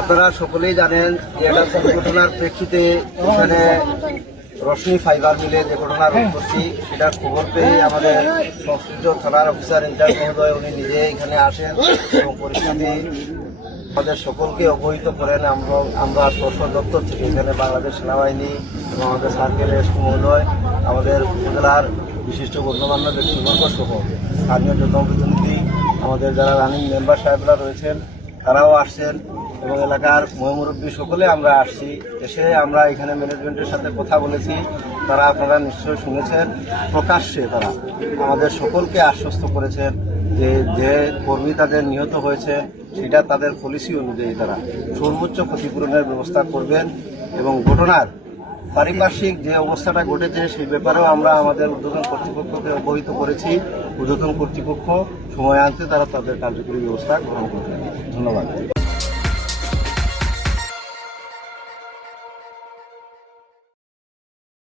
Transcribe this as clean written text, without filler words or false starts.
আপনারা সকলেই জানেন যে একটা ঘটনার প্রেক্ষিতে এখানে রশ্মি ফাইবার মিলে যে ঘটনার উৎপত্তি সেটার খবর পেয়ে আমাদের সংশ্লিষ্ট থানার অফিসার ইনচার্জ মহোদয় উনি নিজে এখানে আসেন এবং পরিস্থিতি আমাদের সকলকে অবহিত করেন। আমরা স্বস্ব দপ্তর থেকে এখানে বাংলাদেশ সেনাবাহিনী এবং আমাদের সার্কেল এসপি মহোদয়, আমাদের উপজেলার বিশিষ্ট গণ্যমান্য ব্যক্তিবর্গ সহ স্থানীয় জনপ্রতিনিধি, আমাদের যারা রানিং মেম্বার সাহেবরা রয়েছেন তারাও আসছেন এবং এলাকার মহামুরব্বী সকলে আমরা আসছি। এসে আমরা এখানে ম্যানেজমেন্টের সাথে কথা বলেছি। তারা আপনারা নিশ্চয়ই শুনেছেন, প্রকাশ্যে তারা আমাদের সকলকে আশ্বস্ত করেছেন যে কর্মী তাদের নিহত হয়েছে সেটা তাদের পলিসি অনুযায়ী তারা সর্বোচ্চ ক্ষতিপূরণের ব্যবস্থা করবেন এবং ঘটনার পারিপার্শ্বিক যে অবস্থাটা ঘটেছে সেই ব্যাপারেও আমরা আমাদের ঊর্ধ্বতন কর্তৃপক্ষকে অবহিত করেছি। ঊর্ধ্বতন কর্তৃপক্ষ সময় আনতে তারা তাদের কার্যকরী ব্যবস্থা গ্রহণ করবেন। ধন্যবাদ।